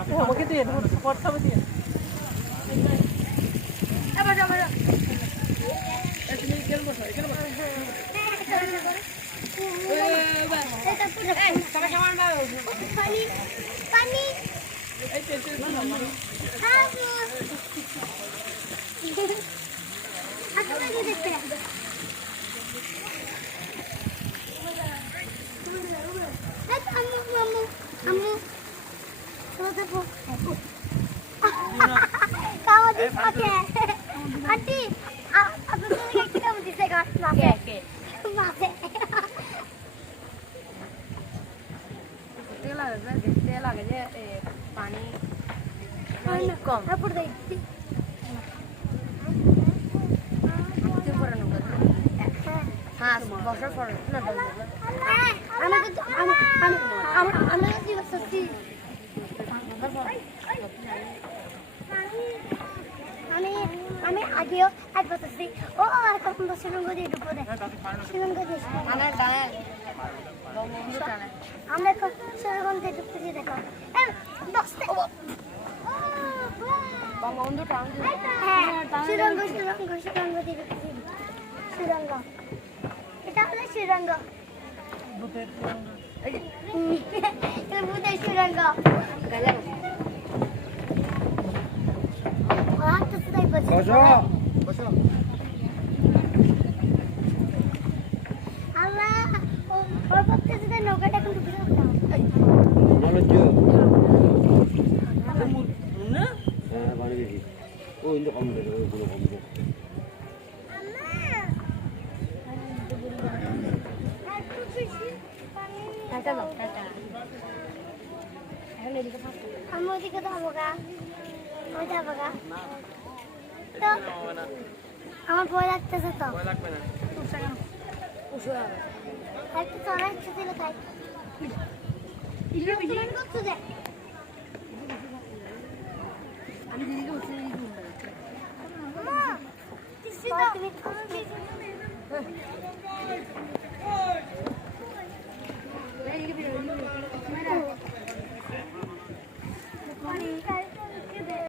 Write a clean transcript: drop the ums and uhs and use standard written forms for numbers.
আমাকে দিয়ে হোয়াটসঅ্যাপে দিয়ে তুমি খেল বসো এখানে বসো পানি পানি এই তেল দেখতে লাগে যে পানি কম হ্যাঁ বছর পর আমি আগেও একবার ও এখন তো সুরঙ্গ দিয়ে ঢুকবো সুরঙ্গ দিয়ে আমরা এখন সুরঙ্গ দিয়ে ঢুকতেছি দেখো বঙ্গবন্ধু টাউন হ্যাঁ সুরঙ্গ সুরঙ্গ সুরঙ্গ দিয়ে ঢুকতেছি সুরঙ্গ এটা হলো সুরঙ্গ ভূতের সুরঙ্গ আল্লাহ ওর পক্ষে যদি নৌকাটা এখন ঢুকে আমি ওদিকে যাবো গা ওই যাবো গা তো আমার ভয় লাগতেছে তো একটু চড়া ইচ্ছে ছিল তাই আমি দিদিকে বলছি তুমি